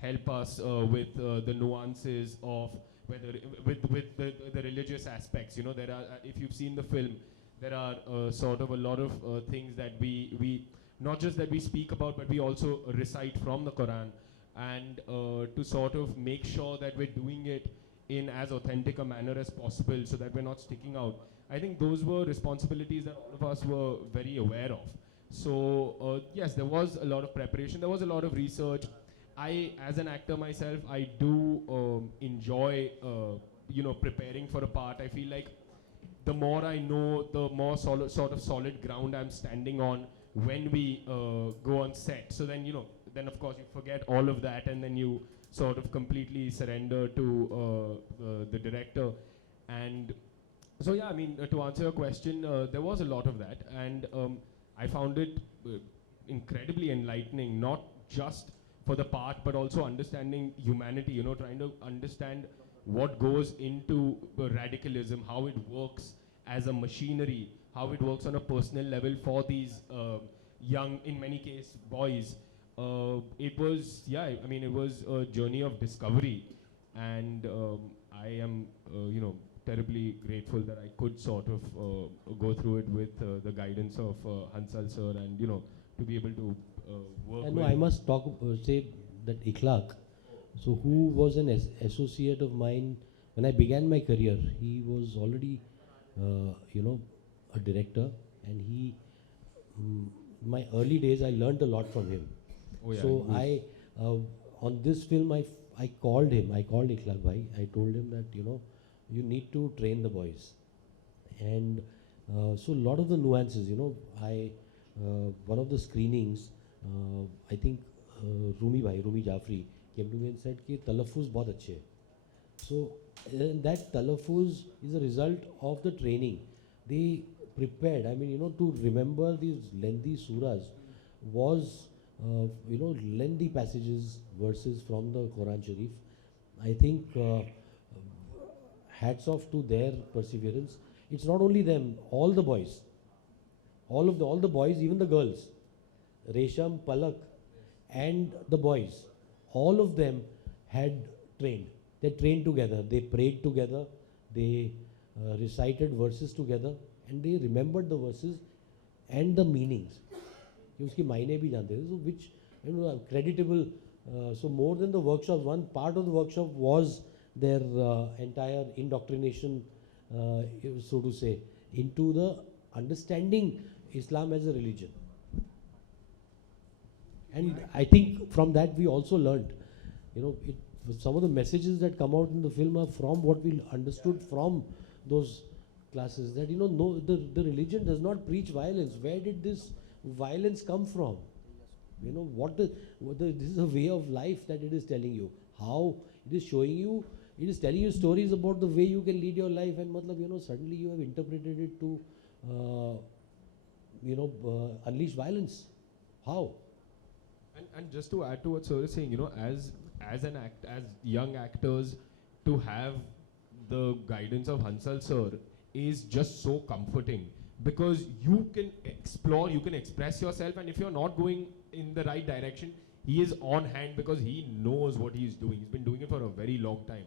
help us with the nuances of whether with the religious aspects. You know, there are if you've seen the film, there are sort of a lot of things that we not just that we speak about, but we also recite from the Quran, and to sort of make sure that we're doing it in as authentic a manner as possible, so that we're not sticking out. I think those were responsibilities that all of us were very aware of. So yes, there was a lot of preparation, there was a lot of research. I, as an actor myself, I do enjoy, preparing for a part. I feel like the more I know, the more sort of solid ground I'm standing on when we go on set. So then, then of course you forget all of that, and then you sort of completely surrender to the director. And so yeah, I mean, to answer your question, there was a lot of that, and I found it incredibly enlightening, not just for the part, but also understanding humanity, trying to understand what goes into radicalism, how it works as a machinery, how it works on a personal level for these young, in many cases, boys. It was, it was a journey of discovery, and I am, terribly grateful that I could sort of go through it with the guidance of Hansal sir, and, to be able to work with. No, I must say that Ikhlaq, so who was an associate of mine when I began my career. He was already, a director, and he, my early days, I learned a lot from him. Oh, yeah, so I, on this film, I called him, I called Ikhlaq bhai, I told him that, you need to train the boys. And so a lot of the nuances, one of the screenings, I think Rumi Jafri came to me and said कि talaffuz बहुत अच्छे है. So that talaffuz is a result of the training. They prepared, to remember these lengthy surahs was, lengthy passages, verses from the Quran Sharif. I think hats off to their perseverance. It's not only them, all the boys, all the boys, even the girls, Resham, Palak, and the boys, all of them had trained. They trained together, they prayed together, they recited verses together, and they remembered the verses and the meanings. उसकी मायने भी जानते थे, so which creditable. So more than the workshops, one part of the workshop was their entire indoctrination, so to say, into the understanding Islam as a religion. And I think from that we also learned, some of the messages that come out in the film are from what we understood from those classes, that no, the religion does not preach violence. Where did this violence come from? This is a way of life that it is telling you. How it is showing you, it is telling you stories about the way you can lead your life, and suddenly you have interpreted it to unleash violence. How? And just to add to what sir is saying, as young actors, to have the guidance of Hansal sir is just so comforting, because you can explore, you can express yourself, and if you're not going in the right direction, he is on hand, because he knows what he's doing. He's been doing it for a very long time.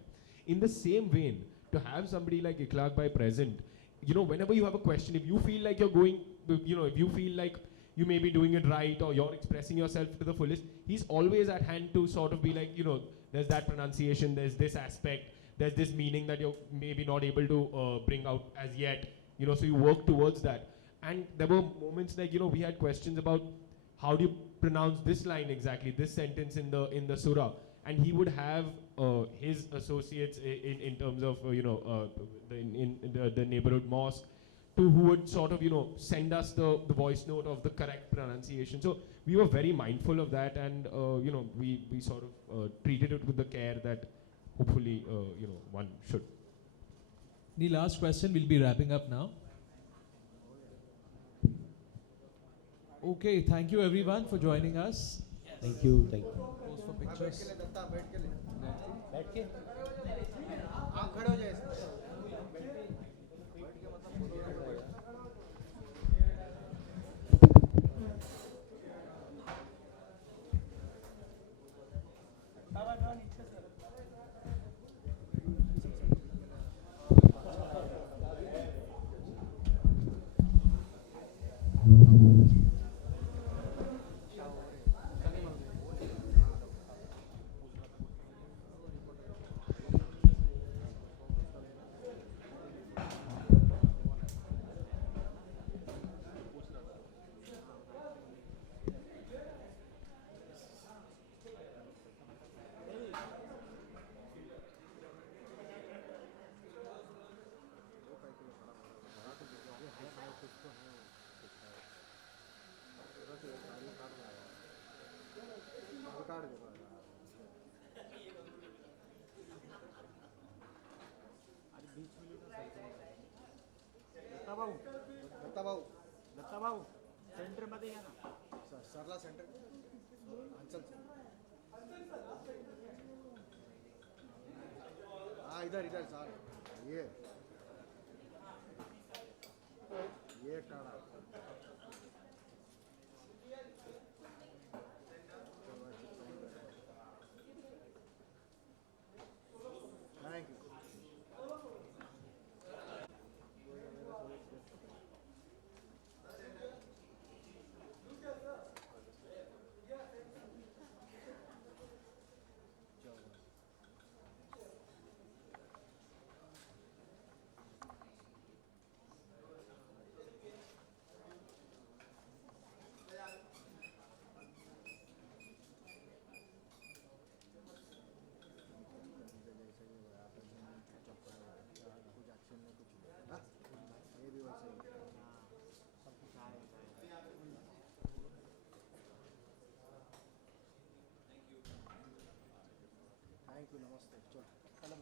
In the same vein, to have somebody like Ikhlaq bhai present, whenever you have a question, if you feel like you're going, if you feel like you may be doing it right, or you're expressing yourself to the fullest, he's always at hand to sort of be like, there's that pronunciation, there's this aspect, there's this meaning that you're maybe not able to bring out as yet, so you work towards that. And there were moments like, we had questions about how do you pronounce this line exactly, this sentence in the surah, and he would have his associates in terms of, the neighborhood mosque, who would sort of, send us the voice note of the correct pronunciation. So we were very mindful of that, and, we sort of treated it with the care that hopefully, one should. The last question, we'll be wrapping up now. Okay, thank you everyone for joining us. Thank you. Thank you. Pose for pictures. Dutta भाऊ centre मध्ये या ना सरला centre Hansal हाँ इधर इधर sir ये काड़ा thank you thank you नमस्ते चलो